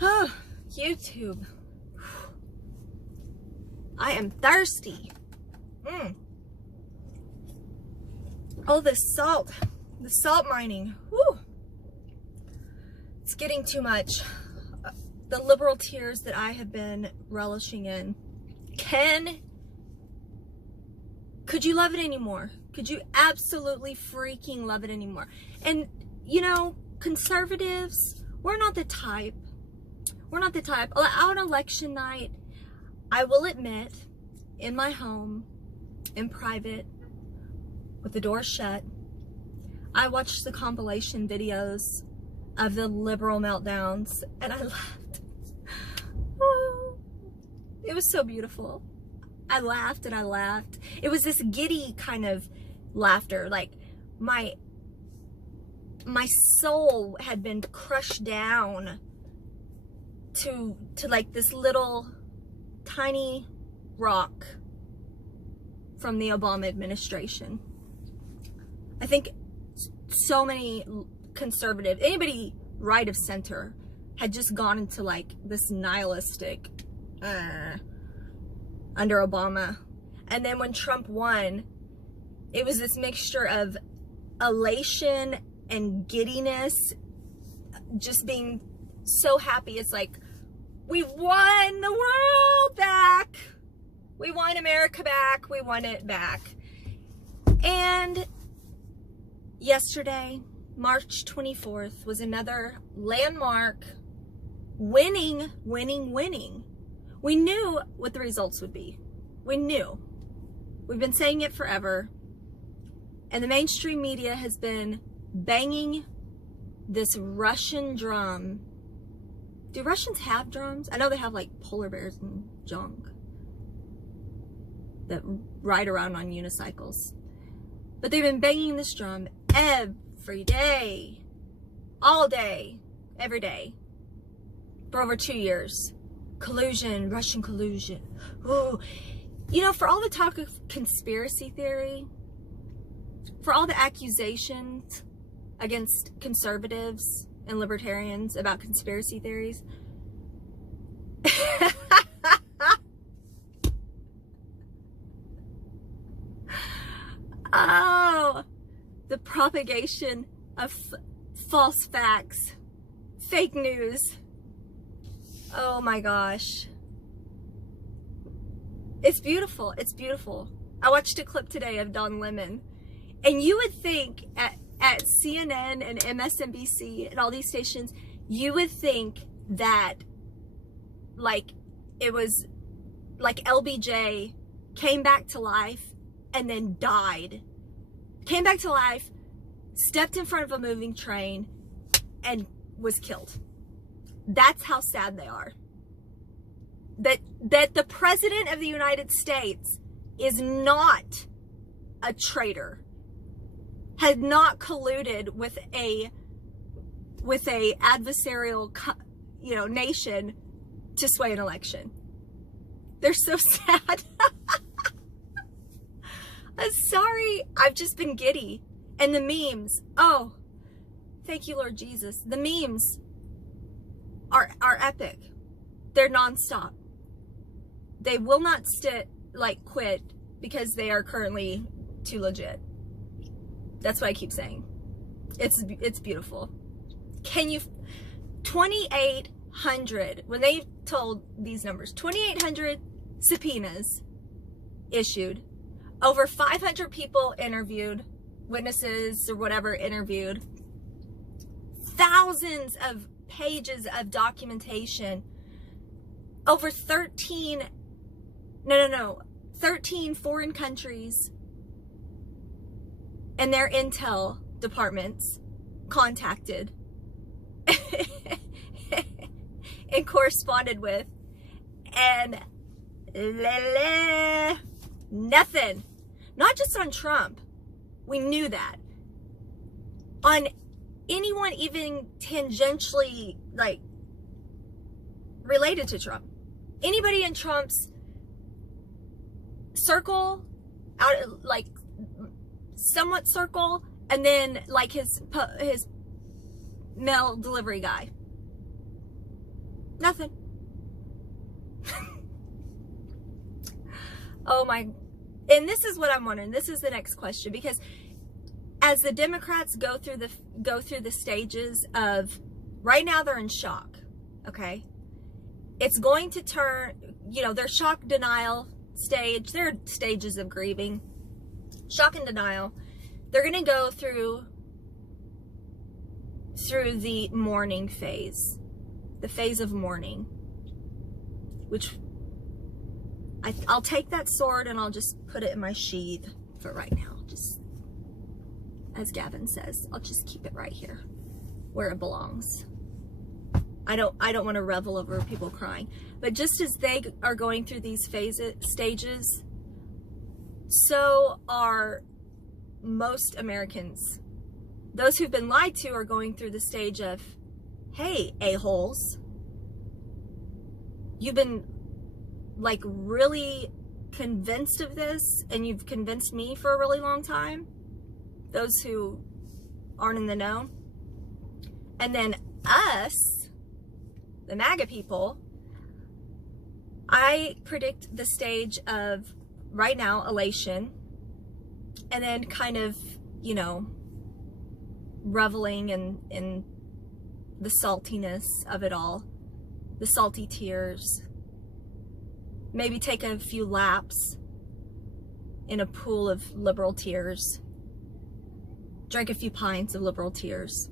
Oh, YouTube. I am thirsty. Oh, the salt mining. Whew. It's getting too much. The liberal tears that I have been relishing in. Could you love it anymore? Could you absolutely freaking love it anymore? And, you know, conservatives, we're not the type. We're not the type. On election night, I will admit, in my home, in private, with the door shut, I watched the compilation videos of the liberal meltdowns, and I laughed. Oh, it was so beautiful. I laughed and I laughed. It was this giddy kind of laughter, like my soul had been crushed down to like this little tiny rock from the Obama administration. I think so many conservative, anybody right of center, had just gone into like this nihilistic under Obama. And then when Trump won, it was this mixture of elation and giddiness, just being so happy. It's like, we've won the world back. We won America back. We won it back. And yesterday, March 24th, was another landmark winning. We knew what the results would be. We knew. We've been saying it forever. And the mainstream media has been banging this Russian drum. Do Russians have drums? I know they have like polar bears and junk that ride around on unicycles. But they've been banging this drum every day, all day, every day, for over 2 years. Collusion, Russian collusion. Ooh. You know, for all the talk of conspiracy theory, for all the accusations against conservatives and libertarians about conspiracy theories, oh, the propagation of false facts, fake news. Oh my gosh. It's beautiful. It's beautiful. I watched a clip today of Don Lemon, and you would think at CNN and MSNBC and all these stations, you would think that like it was like LBJ came back to life and then died. Came back to life, stepped in front of a moving train, and was killed. That's how sad they are. That the President of the United States is not a traitor, had not colluded with a adversarial, you know, nation to sway an election. They're so sad. I'm sorry. I've just been giddy. And the memes. Oh, thank you, Lord Jesus. The memes are epic. They're nonstop. They will not quit because they are currently too legit. That's what I keep saying. It's beautiful. Can you 2,800, when they told these numbers, 2,800 subpoenas issued, over 500 people interviewed, witnesses or whatever interviewed, thousands of pages of documentation, over 13 foreign countries and their intel departments contacted and corresponded with, and nothing. Not just on Trump. We knew that. On anyone even tangentially like related to Trump. Anybody in Trump's circle, out like somewhat circle, and then like his mail delivery guy. Nothing. Oh my, and this is what I'm wondering. This is the next question, because as the Democrats go through the stages of, right now they're in shock, okay? It's going to turn, you know, their shock denial stage, their stages of grieving, shock and denial. They're going to go through the mourning phase, the phase of mourning, which I'll take that sword and I'll just put it in my sheath for right now. Just, as Gavin says, I'll just keep it right here where it belongs. I don't want to revel over people crying. But just as they are going through these stages, so are most Americans. Those who've been lied to are going through the stage of, hey, a-holes, you've been like really convinced of this, and you've convinced me for a really long time. Those who aren't in the know. And then us, the MAGA people, I predict the stage of, right now, elation, and then kind of, you know, reveling in the saltiness of it all, the salty tears. Maybe take a few laps in a pool of liberal tears. Drink a few pints of liberal tears.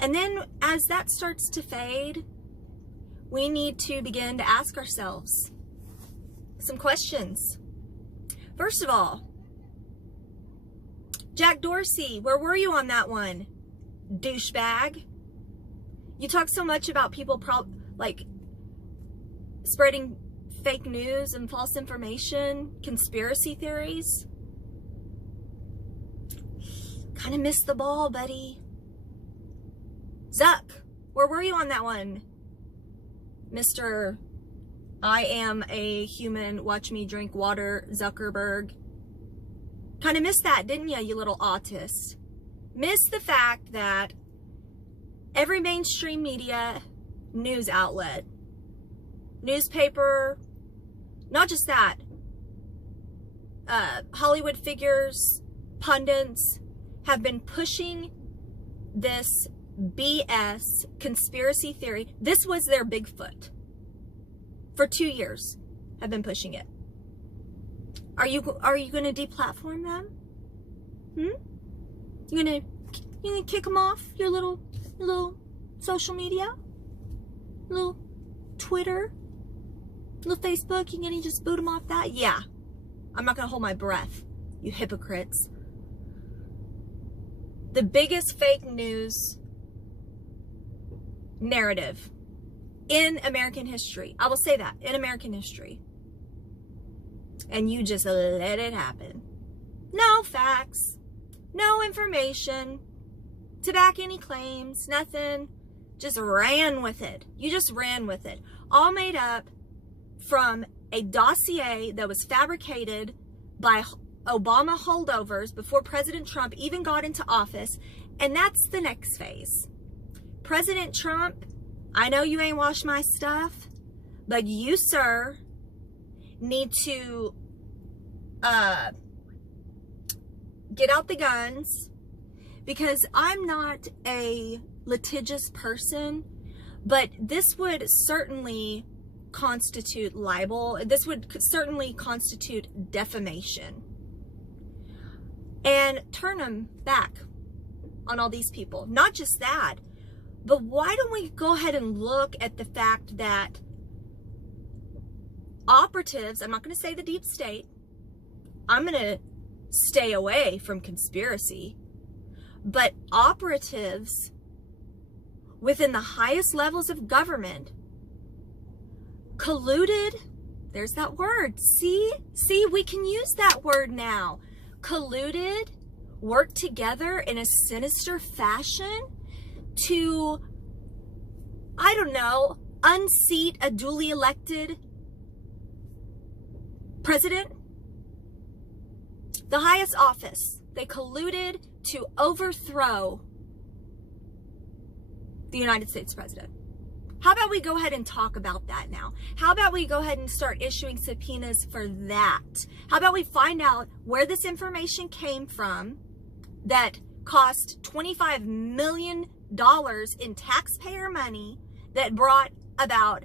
And then as that starts to fade, we need to begin to ask ourselves some questions. First of all, Jack Dorsey, where were you on that one? Douchebag. You talk so much about people like spreading fake news and false information, conspiracy theories. Kind of missed the ball, buddy. Zuck, where were you on that one? Mr. I am a human, watch me drink water, Zuckerberg. Kind of missed that, didn't you, you little autist? Missed the fact that every mainstream media news outlet, newspaper, not just that, Hollywood figures, pundits have been pushing this BS conspiracy theory. This was their Bigfoot. For 2 years, have been pushing it. Are you going to deplatform them? You gonna kick them off your little social media, little Twitter, little Facebook? You gonna just boot them off that? Yeah. I'm not gonna hold my breath, you hypocrites. The biggest fake news narrative in American history. I will say that, in American history. And you just let it happen. No facts, no information to back any claims, nothing. Just ran with it. You just ran with it. All made up from a dossier that was fabricated by Obama holdovers before President Trump even got into office. And that's the next phase. President Trump, I know you ain't washed my stuff, but you, sir, need to get out the guns, because I'm not a litigious person, but this would certainly constitute libel. This would certainly constitute defamation. And turn them back on all these people. Not just that, but why don't we go ahead and look at the fact that operatives, I'm not going to say the deep state, I'm going to stay away from conspiracy, but operatives within the highest levels of government colluded, there's that word, see, we can use that word now, colluded, worked together in a sinister fashion to, I don't know, unseat a duly elected president. The highest office. They colluded to overthrow the United States president. How about we go ahead and talk about that now? How about we go ahead and start issuing subpoenas for that? How about we find out where this information came from that cost $25 million in taxpayer money that brought about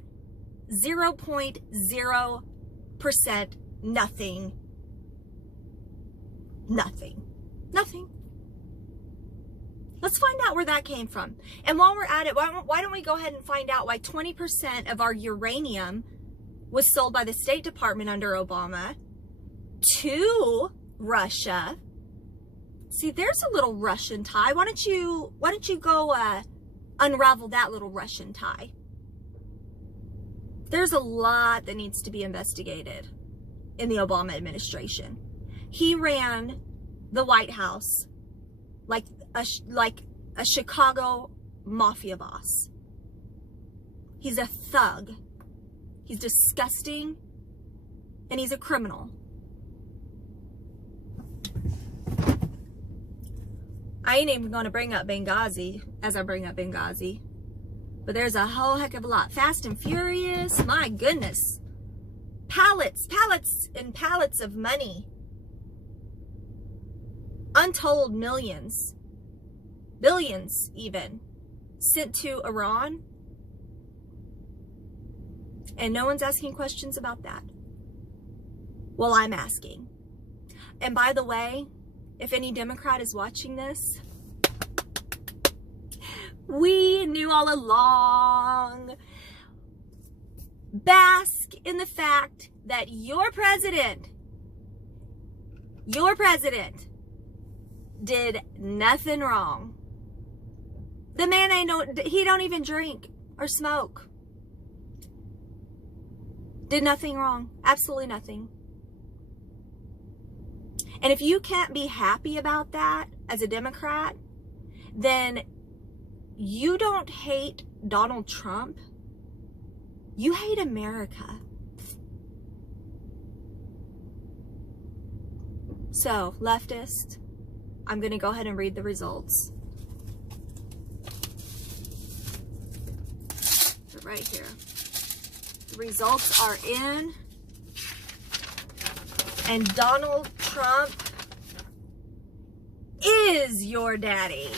0.0% nothing. Let's find out where that came from. And while we're at it, why don't we go ahead and find out why 20% of our uranium was sold by the State Department under Obama to Russia. See, there's a little Russian tie. Why don't you go unravel that little Russian tie? There's a lot that needs to be investigated in the Obama administration. He ran the White House like a Chicago mafia boss. He's a thug. He's disgusting, and he's a criminal. I ain't even going to bring up Benghazi as I bring up Benghazi. But there's a whole heck of a lot. Fast and Furious, my goodness. Pallets and pallets of money. Untold millions. Billions even. Sent to Iran. And no one's asking questions about that. Well, I'm asking. And by the way, if any Democrat is watching this, we knew all along. Bask in the fact that your president did nothing wrong. The man he don't even drink or smoke. Did nothing wrong. Absolutely nothing. And if you can't be happy about that as a Democrat, then you don't hate Donald Trump. You hate America. So, leftist, I'm going to go ahead and read the results. They're right here. The results are in. And Donald Trump is your daddy.